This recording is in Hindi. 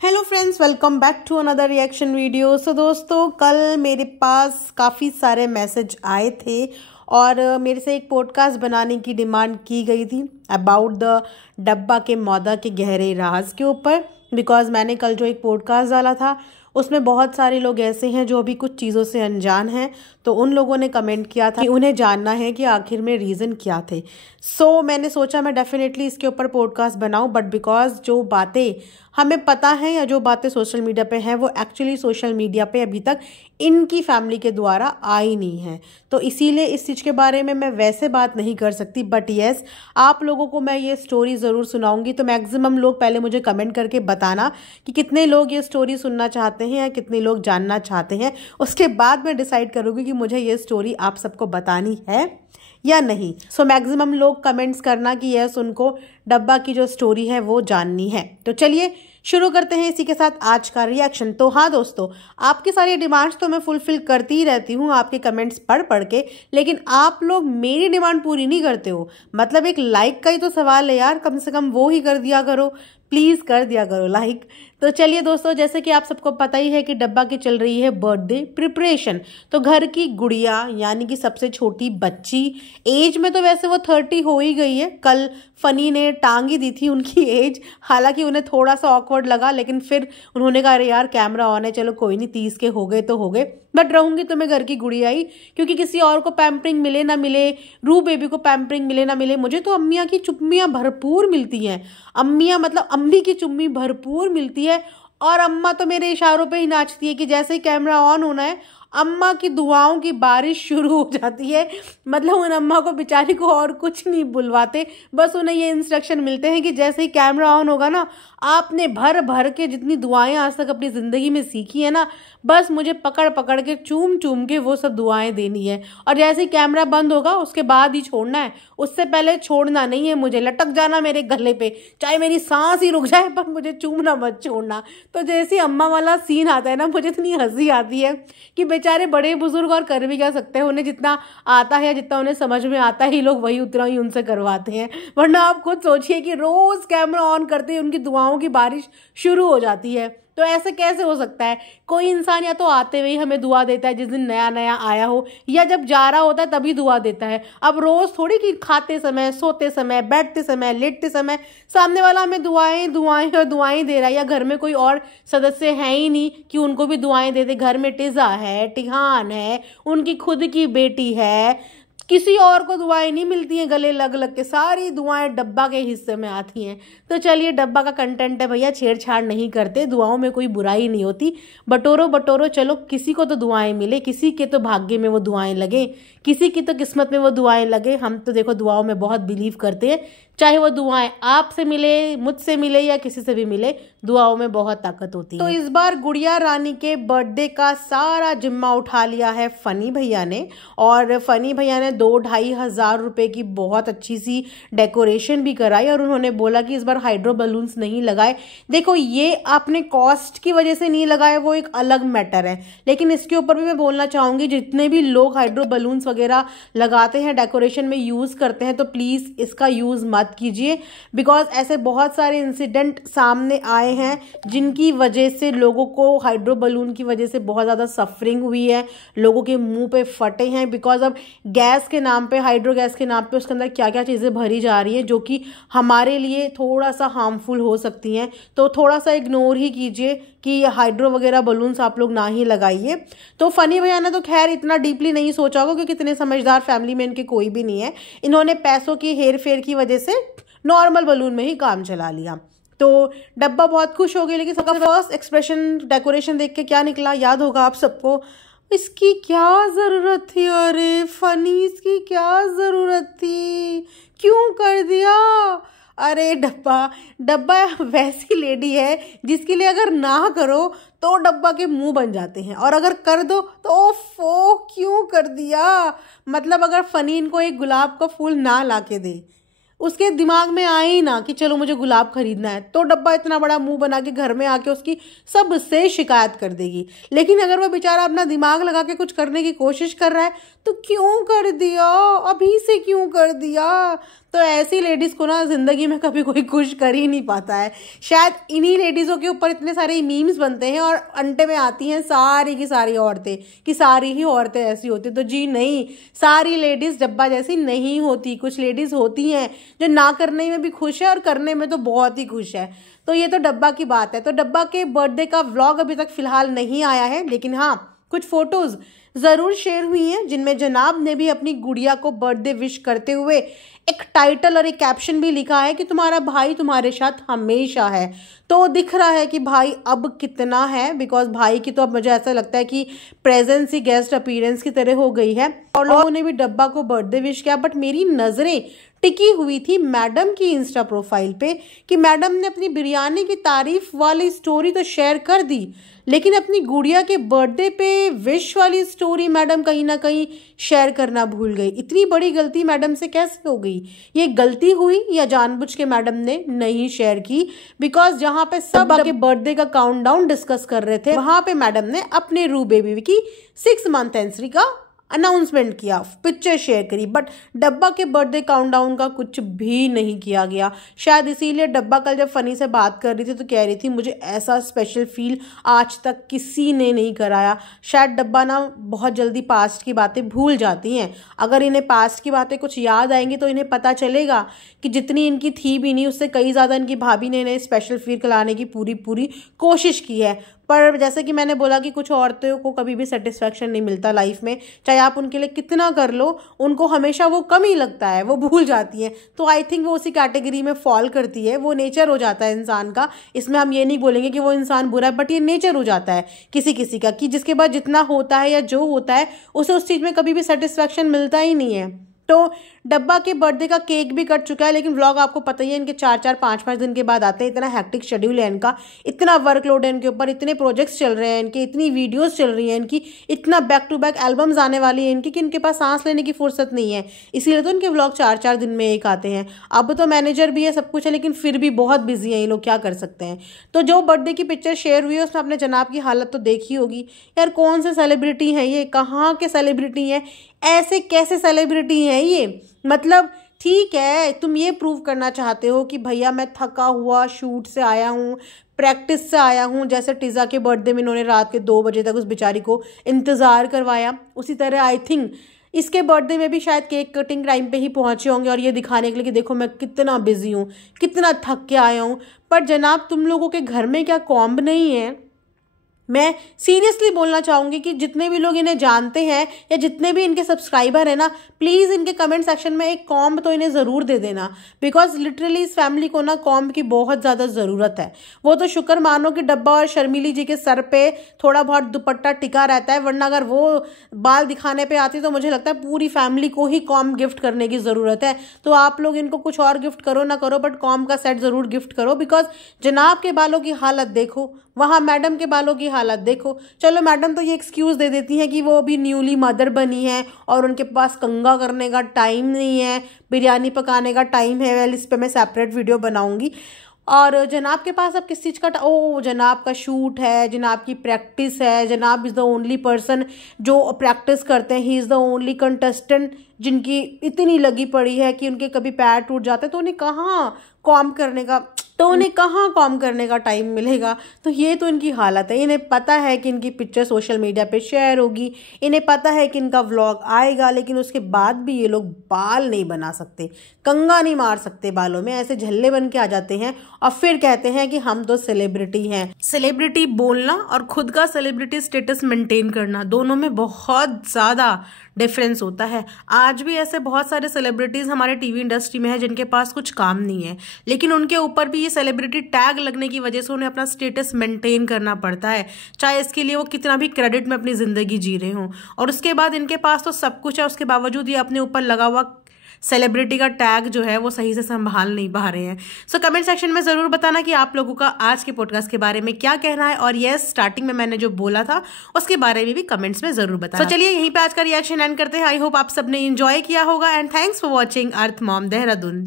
Hello friends, welcome back to another reaction video. So दोस्तों, कल मेरे पास काफ़ी सारे मैसेज आए थे और मेरे से एक पॉडकास्ट बनाने की डिमांड की गई थी अबाउट द डब्बा के मौदा के गहरे राज के ऊपर। बिकॉज मैंने कल जो एक पॉडकास्ट डाला था उसमें बहुत सारे लोग ऐसे हैं जो अभी कुछ चीज़ों से अनजान हैं, तो उन लोगों ने कमेंट किया था कि उन्हें जानना है कि आखिर में रीज़न क्या थे। सो मैंने सोचा मैं डेफिनेटली इसके ऊपर पॉडकास्ट बनाऊं, बट बिकॉज जो बातें हमें पता है या जो बातें सोशल मीडिया पे हैं वो एक्चुअली सोशल मीडिया पे अभी तक इनकी फैमिली के द्वारा आई नहीं है, तो इसीलिए इस चीज़ के बारे में मैं वैसे बात नहीं कर सकती। बट येस, आप लोगों को मैं ये स्टोरी ज़रूर सुनाऊंगी। तो मैक्सिमम लोग पहले मुझे कमेंट करके बताना कि कितने लोग ये स्टोरी सुनना चाहते हैं या कितने लोग जानना चाहते हैं। उसके बाद मैं डिसाइड करूँगी कि मुझे ये स्टोरी आप सबको बतानी है या नहीं। सो मैक्सिमम लोग कमेंट्स करना कि यस, उनको डब्बा की जो स्टोरी है वो जाननी है। तो चलिए शुरू करते हैं इसी के साथ आज का रिएक्शन। तो हाँ दोस्तों, आपकी सारी डिमांड्स तो मैं फुलफिल करती ही रहती हूँ आपके कमेंट्स पढ़ के, लेकिन आप लोग मेरी डिमांड पूरी नहीं करते हो। मतलब एक लाइक का ही तो सवाल है यार, कम से कम वो ही कर दिया करो, प्लीज़ कर दिया करो लाइक। तो चलिए दोस्तों, जैसे कि आप सबको पता ही है कि डब्बा की चल रही है बर्थडे प्रिपरेशन। तो घर की गुड़िया यानी कि सबसे छोटी बच्ची, एज में तो वैसे वो 30 हो ही गई है। कल फनी ने टांग ही दी थी उनकी एज, हालांकि उन्हें थोड़ा सा ऑकवर्ड लगा, लेकिन फिर उन्होंने कहा अरे यार कैमरा ऑन है, चलो कोई नहीं, 30 के हो गए तो हो गए, बट रहूंगी तो मैं घर की गुड़िया ही, क्योंकि किसी और को पैम्परिंग मिले ना मिले, रू बेबी को पैम्परिंग मिले ना मिले, मुझे तो अम्मियाँ की चुम्मियाँ भरपूर मिलती हैं। अम्मियाँ मतलब अम्मी की चुम्मी भरपूर मिलती है, और अम्मा तो मेरे इशारों पे ही नाचती है कि जैसे ही कैमरा ऑन होना है अम्मा की दुआओं की बारिश शुरू हो जाती है। मतलब उन अम्मा को बेचारी को और कुछ नहीं बुलवाते, बस उन्हें ये इंस्ट्रक्शन मिलते हैं कि जैसे ही कैमरा ऑन होगा ना, आपने भर भर के जितनी दुआएं आज तक अपनी ज़िंदगी में सीखी है ना, बस मुझे पकड़ पकड़ के चूम चूम के वो सब दुआएं देनी है। और जैसे ही कैमरा बंद होगा उसके बाद ही छोड़ना है, उससे पहले छोड़ना नहीं है। मुझे लटक जाना मेरे गले पे, चाहे मेरी सांस ही रुक जाए, पर मुझे चूमना मत छोड़ना। तो जैसे अम्मा वाला सीन आता है ना, मुझे इतनी हंसी आती है कि बेचारे बड़े बुजुर्ग और कर भी क्या सकते हैं, उन्हें जितना आता है, जितना उन्हें समझ में आता है, लोग वही उतना ही उनसे करवाते हैं। वरना आप खुद सोचिए कि रोज कैमरा ऑन करते ही उनकी दुआओं की बारिश शुरू हो जाती है। तो ऐसे कैसे हो सकता है? कोई इंसान या तो आते हुए हमें दुआ देता है जिस दिन नया नया आया हो, या जब जा रहा होता है तभी दुआ देता है। अब रोज थोड़ी कि खाते समय, सोते समय, बैठते समय, लेटते समय सामने वाला हमें दुआएं दुआएं और दुआएं दे रहा है, या घर में कोई और सदस्य है ही नहीं कि उनको भी दुआएं दे दे। घर में टिज़ा है, टिहान है, उनकी खुद की बेटी है, किसी और को दुआएं नहीं मिलती हैं गले लग लग के, सारी दुआएं डब्बा के हिस्से में आती हैं। तो चलिए, डब्बा का कंटेंट है भैया, छेड़छाड़ नहीं करते, दुआओं में कोई बुराई नहीं होती। बटोरो बटोरो, चलो किसी को तो दुआएं मिले, किसी के तो भाग्य में वो दुआएं लगे, किसी की तो किस्मत में वो दुआएं लगे। हम तो देखो दुआओं में बहुत बिलीव करते हैं, चाहे वो दुआएं आपसे मिले, मुझसे मिले या किसी से भी मिले, दुआओं में बहुत ताकत होती है। तो इस बार गुड़िया रानी के बर्थडे का सारा जिम्मा उठा लिया है फनी भैया ने, और फनी भैया ने 2-2.5 हज़ार रुपए की बहुत अच्छी सी डेकोरेशन भी कराई, और उन्होंने बोला कि इस बार हाइड्रो बलून्स नहीं लगाए। देखो, ये आपने कॉस्ट की वजह से नहीं लगाए, वो एक अलग मैटर है, लेकिन इसके ऊपर भी मैं बोलना चाहूंगी, जितने भी लोग हाइड्रो बलून्स वगैरह लगाते हैं, डेकोरेशन में यूज करते हैं, तो प्लीज इसका यूज मत कीजिए। बिकॉज ऐसे बहुत सारे इंसिडेंट सामने आए हैं जिनकी वजह से लोगों को हाइड्रो बलून की वजह से बहुत ज़्यादा सफरिंग हुई है, लोगों के मुंह पे फटे हैं। बिकॉज अब गैस के नाम पे, हाइड्रो गैस के नाम पे उसके अंदर क्या क्या चीज़ें भरी जा रही है जो कि हमारे लिए थोड़ा सा हार्मफुल हो सकती हैं। तो थोड़ा सा इग्नोर ही कीजिए कि हाइड्रो वगैरह बलून्स आप लोग ना ही लगाइए। तो फनी भैया ने तो खैर इतना डीपली नहीं सोचा होगा, क्योंकि इतने समझदार फैमिली में इनके कोई भी नहीं है। इन्होंने पैसों की हेर फेर की वजह से नॉर्मल बलून में ही काम चला लिया। तो डब्बा बहुत खुश हो गई, लेकिन सबका फर्स्ट एक्सप्रेशन डेकोरेशन देख के क्या निकला याद होगा आप सबको, इसकी क्या ज़रूरत थी? अरे फनी, इसकी क्या ज़रूरत थी? क्यों कर दिया? अरे डब्बा वैसी लेडी है जिसके लिए अगर ना करो तो डब्बा के मुंह बन जाते हैं, और अगर कर दो तो ओफो क्यों कर दिया। मतलब अगर फनी इनको एक गुलाब का फूल ना लाके दे, उसके दिमाग में आए ही ना कि चलो मुझे गुलाब खरीदना है, तो डब्बा इतना बड़ा मुंह बना के घर में आके उसकी सबसे शिकायत कर देगी। लेकिन अगर वह बेचारा अपना दिमाग लगा के कुछ करने की कोशिश कर रहा है, तो क्यों कर दिया, अभी से क्यों कर दिया? तो ऐसी लेडीज को ना जिंदगी में कभी कोई खुश कर ही नहीं पाता है। शायद इन्हीं लेडीजों के ऊपर इतने सारे मीम्स बनते हैं और अंटे में आती हैं सारी की सारी औरतें कि सारी ही औरतें ऐसी होती। तो जी नहीं, सारी लेडीज डब्बा जैसी नहीं होती। कुछ लेडीज होती हैं जो ना करने में भी खुश है और करने में तो बहुत ही खुश है। तो ये तो डब्बा की बात है। तो डब्बा के बर्थडे का व्लॉग अभी तक फिलहाल नहीं आया है, लेकिन हाँ कुछ फोटोज जरूर शेयर हुई हैं जिनमें जनाब ने भी अपनी गुड़िया को बर्थडे विश करते हुए एक टाइटल और एक कैप्शन भी लिखा है कि तुम्हारा भाई तुम्हारे साथ हमेशा है। तो दिख रहा है कि भाई अब कितना है, बिकॉज भाई की तो अब मुझे ऐसा लगता है कि प्रेजेंस ही गेस्ट अपीयरेंस की तरह हो गई है। और लोगों ने भी डब्बा को बर्थडे विश किया, बट मेरी नजरें टिकी हुई थी मैडम की इंस्टा प्रोफाइल पे कि मैडम ने अपनी बिरयानी की तारीफ वाली स्टोरी तो शेयर कर दी, लेकिन अपनी गुड़िया के बर्थडे पे विश वाली स्टोरी मैडम कहीं ना कहीं शेयर करना भूल गई। इतनी बड़ी गलती मैडम से कैसे हो गई? ये गलती हुई या जानबूझ के मैडम ने नहीं शेयर की? बिकॉज जहाँ पे सब के बर्थडे का काउंटडाउन डिस्कस कर रहे थे, वहां पे मैडम ने अपने रू बेबी की 6 मंथ एनिवर्सरी का अनाउंसमेंट किया, पिक्चर शेयर करी, बट डब्बा के बर्थडे काउंटडाउन का कुछ भी नहीं किया गया। शायद इसीलिए डब्बा कल जब फनी से बात कर रही थी तो कह रही थी मुझे ऐसा स्पेशल फील आज तक किसी ने नहीं कराया। शायद डब्बा ना बहुत जल्दी पास्ट की बातें भूल जाती हैं। अगर इन्हें पास्ट की बातें कुछ याद आएंगी तो इन्हें पता चलेगा कि जितनी इनकी थी भी नहीं, उससे कई ज़्यादा इनकी भाभी ने इन्हें स्पेशल फील कराने की पूरी कोशिश की है। पर जैसे कि मैंने बोला कि कुछ औरतों को कभी भी सेटिस्फैक्शन नहीं मिलता लाइफ में, चाहे आप उनके लिए कितना कर लो, उनको हमेशा वो कम ही लगता है, वो भूल जाती हैं। तो आई थिंक वो उसी कैटेगरी में फॉल करती है। वो नेचर हो जाता है इंसान का। इसमें हम ये नहीं बोलेंगे कि वो इंसान बुरा है, बट ये नेचर हो जाता है किसी किसी का कि जिसके बाद जितना होता है या जो होता है उसे उस चीज़ में कभी भी सेटिस्फैक्शन मिलता ही नहीं है। तो डब्बा के बर्थडे का केक भी कट चुका है, लेकिन व्लॉग आपको पता ही है इनके 4-4 5-5 दिन के बाद आते हैं। इतना हैक्टिक शेड्यूल है इनका, इतना वर्कलोड है इनके ऊपर, इतने प्रोजेक्ट्स चल रहे हैं इनके, इतनी वीडियोस चल रही हैं इनकी, इतना बैक टू बैक एल्बम्स आने वाली है इनकी कि इनके पास सांस लेने की फुर्सत नहीं है। इसीलिए तो इनके व्लॉग 4-4 दिन में एक आते हैं। अब तो मैनेजर भी है, सब कुछ है, लेकिन फिर भी बहुत बिजी है ये लोग, क्या कर सकते हैं। तो जो बर्थडे की पिक्चर शेयर हुई है उसमें अपने जनाब की हालत तो देखी होगी। यार कौन से सेलिब्रिटी हैं ये, कहाँ के सेलिब्रिटी हैं, ऐसे कैसे सेलिब्रिटी हैं ये? मतलब ठीक है, तुम ये प्रूव करना चाहते हो कि भैया मैं थका हुआ शूट से आया हूँ, प्रैक्टिस से आया हूँ, जैसे टिज़ा के बर्थडे में इन्होंने रात के 2 बजे तक उस बेचारी को इंतज़ार करवाया, उसी तरह आई थिंक इसके बर्थडे में भी शायद केक कटिंग टाइम पे ही पहुँचे होंगे और ये दिखाने के लिए कि देखो मैं कितना बिजी हूँ, कितना थक के आया हूँ। पर जनाब तुम लोगों के घर में क्या कॉम्ब नहीं है? मैं सीरियसली बोलना चाहूँगी कि जितने भी लोग इन्हें जानते हैं या जितने भी इनके सब्सक्राइबर हैं ना, प्लीज़ इनके कमेंट सेक्शन में एक कॉम्ब तो इन्हें ज़रूर दे देना, बिकॉज लिटरली इस फैमिली को ना कॉम्ब की बहुत ज़्यादा ज़रूरत है। वो तो शुक्र मानो कि डब्बा और शर्मिली जी के सर पे थोड़ा बहुत दुपट्टा टिका रहता है, वरना अगर वो बाल दिखाने पर आती तो मुझे लगता है पूरी फैमिली को ही कॉम्ब गिफ्ट करने की ज़रूरत है। तो आप लोग इनको कुछ और गिफ्ट करो ना करो, बट कॉम्ब का सेट ज़रूर गिफ्ट करो, बिकॉज जनाब के बालों की हालत देखो, वहाँ मैडम के बालों की हालत देखो। चलो मैडम तो ये एक्सक्यूज़ दे देती हैं कि वो अभी न्यूली मदर बनी है और उनके पास कंघा करने का टाइम नहीं है, बिरयानी पकाने का टाइम है। वेल इस पर मैं सेपरेट वीडियो बनाऊंगी। और जनाब के पास अब किस चीज़ का जनाब का शूट है, जनाब की प्रैक्टिस है, जनाब इज़ द ओनली पर्सन जो प्रैक्टिस करते हैं, he is the only contestant जिनकी इतनी लगी पड़ी है कि उनके कभी पैर टूट जाते हैं तो उन्हें कहाँ कॉम करने का टाइम मिलेगा। तो ये तो इनकी हालत है। इन्हें पता है कि इनकी पिक्चर सोशल मीडिया पे शेयर होगी, इन्हें पता है कि इनका व्लॉग आएगा, लेकिन उसके बाद भी ये लोग बाल नहीं बना सकते, कंघा नहीं मार सकते बालों में, ऐसे झल्ले बन के आ जाते हैं और फिर कहते हैं कि हम तो सेलिब्रिटी हैं। सेलिब्रिटी बोलना और खुद का सेलिब्रिटी स्टेटस मेंटेन करना, दोनों में बहुत ज़्यादा डिफरेंस होता है। आज भी ऐसे बहुत सारे सेलिब्रिटीज़ हमारे टीवी इंडस्ट्री में हैं जिनके पास कुछ काम नहीं है, लेकिन उनके ऊपर भी ये सेलिब्रिटी टैग लगने की वजह से उन्हें अपना स्टेटस मेंटेन करना पड़ता है, चाहे इसके लिए वो कितना भी क्रेडिट में अपनी ज़िंदगी जी रहे हों। और उसके बाद इनके पास तो सब कुछ है, उसके बावजूद ये अपने ऊपर लगा हुआ सेलिब्रिटी का टैग जो है वो सही से संभाल नहीं पा रहे हैं। सो कमेंट सेक्शन में ज़रूर बताना कि आप लोगों का आज के पॉडकास्ट के बारे में क्या कहना है, और यस स्टार्टिंग में मैंने जो बोला था उसके बारे में भी कमेंट्स में ज़रूर बताना। तो चलिए यहीं पे आज का रिएक्शन एंड करते हैं। आई होप आप सबने एंजॉय किया होगा and thanks for watching earth mom Dehradun.